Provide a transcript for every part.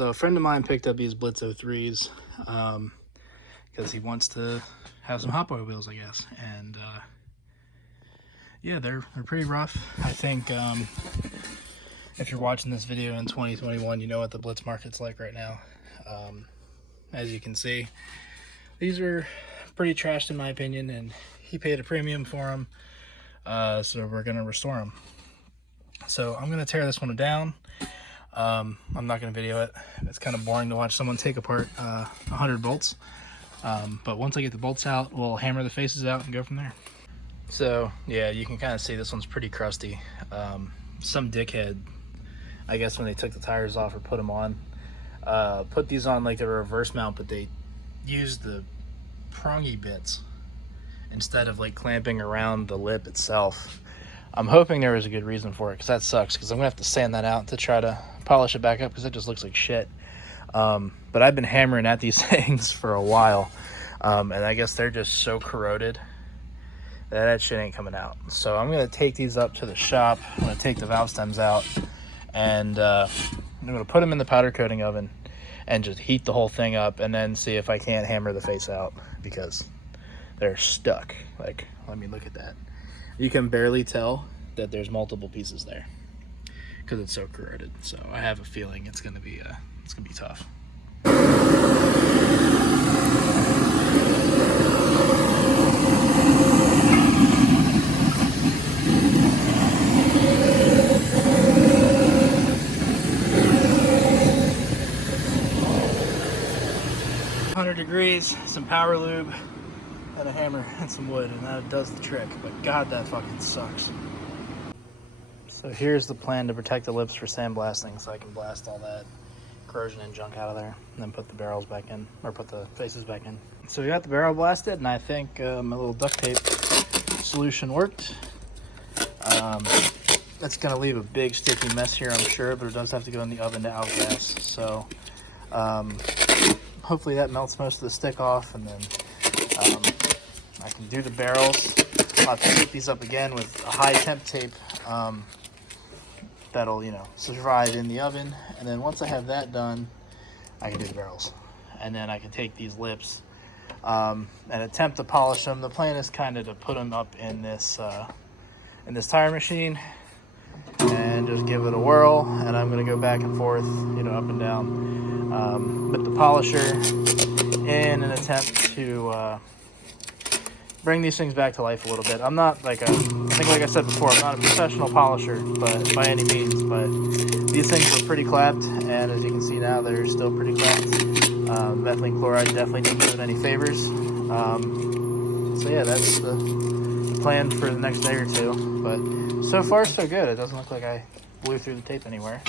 So a friend of mine picked up these Blitz 03s because he wants to have some hot boy wheels, I guess. And yeah, they're pretty rough. I think if you're watching this video in 2021, you know what the Blitz market's like right now. As you can see, these are pretty trashed in my opinion, and he paid a premium for them, so we're gonna restore them. So I'm gonna tear this one down. I'm not gonna video it. It's kind of boring to watch someone take apart 100 bolts. But once I get the bolts out, we'll hammer the faces out and go from there. So yeah, you can kind of see this one's pretty crusty. Some dickhead, I guess when they took the tires off or put them on, put these on like the reverse mount, but they used the prongy bits instead of like clamping around the lip itself. I'm hoping there was a good reason for it, because that sucks, because I'm gonna have to sand that out to try to polish it back up, because it just looks like shit. But I've been hammering at these things for a while, and I guess they're just so corroded that shit ain't coming out. So I'm gonna take these up to the shop. I'm gonna take the valve stems out, and I'm gonna put them in the powder coating oven and just heat the whole thing up, and then see if I can't hammer the face out, because they're stuck. Like, let me look at that. You can barely tell that there's multiple pieces there because it's so corroded. So I have a feeling it's gonna be tough. 100 degrees, some power lube, and a hammer and some wood, and that does the trick. But God, that fucking sucks. So here's the plan to protect the lips for sandblasting, so I can blast all that corrosion and junk out of there, and then put the barrels back in, or put the faces back in. So we got the barrel blasted, and I think my little duct tape solution worked. That's gonna leave a big sticky mess here, I'm sure, but it does have to go in the oven to outgas. So hopefully that melts most of the stick off, and then I can do the barrels. I'll have to tape these up again with a high temp tape that'll, you know, survive in the oven. And then once I have that done, I can do the barrels, and then I can take these lips and attempt to polish them. The plan is kind of to put them up in this tire machine and just give it a whirl, and I'm going to go back and forth, you know, up and down with the polisher in an attempt to bring these things back to life a little bit. I'm not like I think like I said before, I'm not a professional polisher, but by any means, but these things are pretty clapped, and as you can see now, they're still pretty clapped. Methylene chloride definitely didn't do it any favors. So yeah, that's the plan for the next day or two, but so far so good. It doesn't look like I blew through the tape anywhere.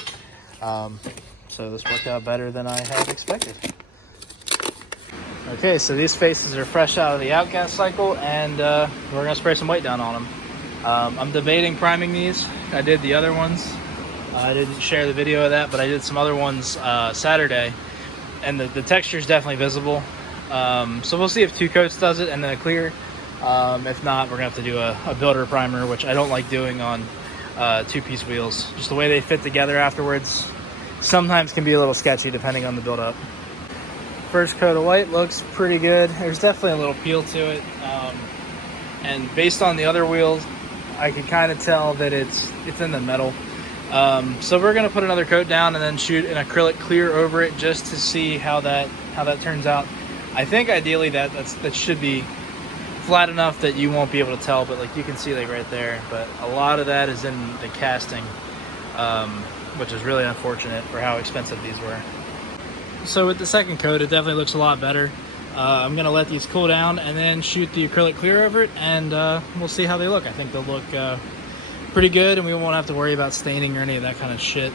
So this worked out better than I had expected. Okay, so these faces are fresh out of the outgas cycle, and we're gonna spray some white down on them. I'm debating priming these. I did the other ones. I didn't share the video of that, but I did some other ones Saturday, and the texture is definitely visible. So we'll see if 2 coats does it and then a clear. If not, we're gonna have to do a builder primer, which I don't like doing on 2-piece wheels. Just the way they fit together afterwards sometimes can be a little sketchy depending on the build-up. First coat of white looks pretty good. There's definitely a little peel to it, and based on the other wheels, I can kind of tell that it's in the metal. So we're gonna put another coat down and then shoot an acrylic clear over it just to see how that turns out. I think ideally that should be flat enough that you won't be able to tell, but like you can see like right there. But a lot of that is in the casting, which is really unfortunate for how expensive these were. So with the second coat, it definitely looks a lot better. I'm gonna let these cool down and then shoot the acrylic clear over it, and we'll see how they look. I think they'll look pretty good, and we won't have to worry about staining or any of that kind of shit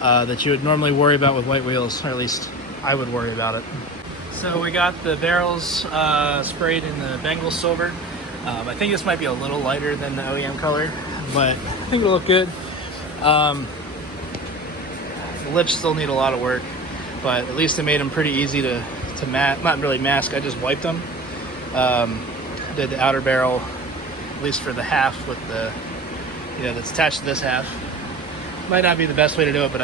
that you would normally worry about with white wheels, or at least I would worry about it. So we got the barrels sprayed in the Bengal silver. I think this might be a little lighter than the OEM color, but I think it'll look good. The lips still need a lot of work, but at least it made them pretty easy to not really mask. I just wiped them. Did the outer barrel, at least for the half with the, you know, that's attached to this half. Might not be the best way to do it, but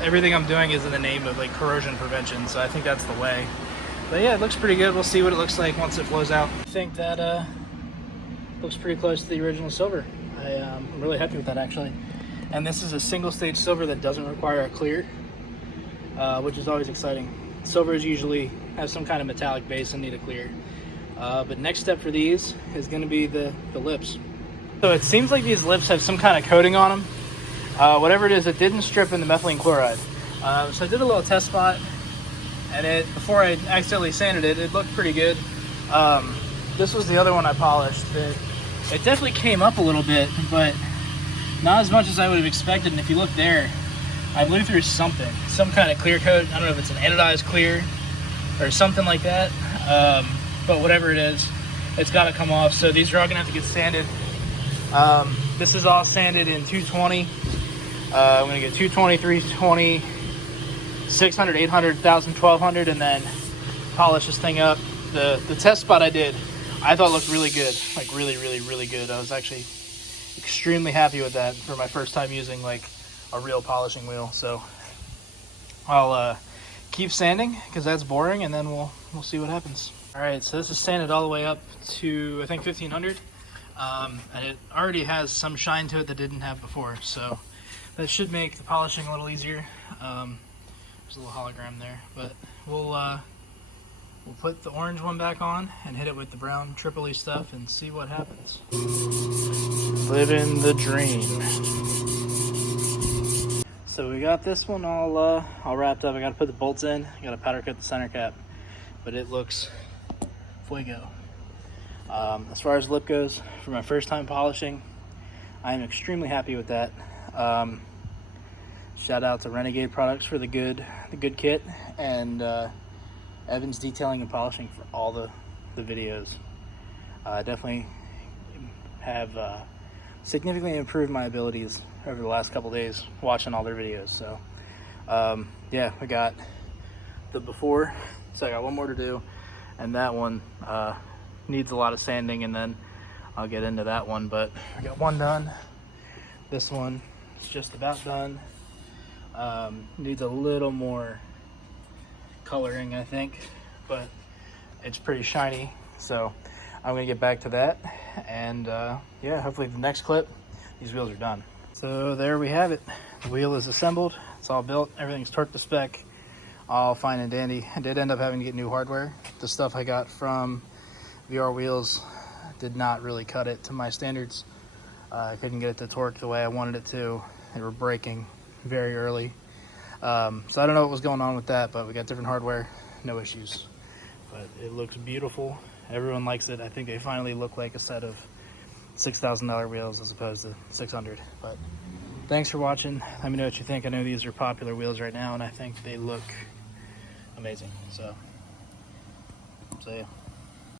everything I'm doing is in the name of like corrosion prevention, so I think that's the way. But yeah, it looks pretty good. We'll see what it looks like once it flows out. I think that looks pretty close to the original silver. I'm really happy with that actually. And this is a single stage silver that doesn't require a clear, which is always exciting. Silvers usually have some kind of metallic base and need a clear. But next step for these is going to be the lips. So it seems like these lips have some kind of coating on them. Whatever it is, it didn't strip in the methylene chloride. So I did a little test spot, and before I accidentally sanded it, it looked pretty good. This was the other one I polished. It definitely came up a little bit, but not as much as I would have expected. And if you look there, I blew through some kind of clear coat. I don't know if it's an anodized clear or something like that. But whatever it is, it's got to come off. So these are all gonna have to get sanded. This is all sanded in 220. I'm gonna get 220, 320, 600, 800, 1000, 1200, and then polish this thing up. The test spot I did, I thought looked really good, like really, really, really good. I was actually extremely happy with that for my first time using like a real polishing wheel. So I'll keep sanding because that's boring, and then we'll see what happens. All right, so this is sanded all the way up to I think 1500, and it already has some shine to it that didn't have before, so that should make the polishing a little easier. There's a little hologram there, but we'll put the orange one back on and hit it with the brown Tripoli stuff and see what happens. Living the dream. So we got this one all wrapped up. I got to put the bolts in. I got to powder coat the center cap, but it looks fuego. As far as lip goes, for my first time polishing, I am extremely happy with that. Shout out to Renegade Products for the good kit, and Evan's Detailing and Polishing for all the videos. Definitely have significantly improved my abilities over the last couple days watching all their videos. So yeah, I got the before, so I got one more to do, and that one needs a lot of sanding, and then I'll get into that one. But I got one done. This one is just about done. Needs a little more coloring, I think, but it's pretty shiny, so I'm gonna get back to that, and yeah, hopefully the next clip these wheels are done. So there we have it. The wheel is assembled, it's all built, everything's torqued to spec, all fine and dandy. I did end up having to get new hardware. The stuff I got from VR Wheels did not really cut it to my standards. I couldn't get it to torque the way I wanted it to. They were breaking very early. So I don't know what was going on with that, but we got different hardware, no issues. But it looks beautiful. Everyone likes it. I think they finally look like a set of $6,000 wheels as opposed to 600. But thanks for watching. Let me know what you think. I know these are popular wheels right now, and I think they look amazing. So yeah.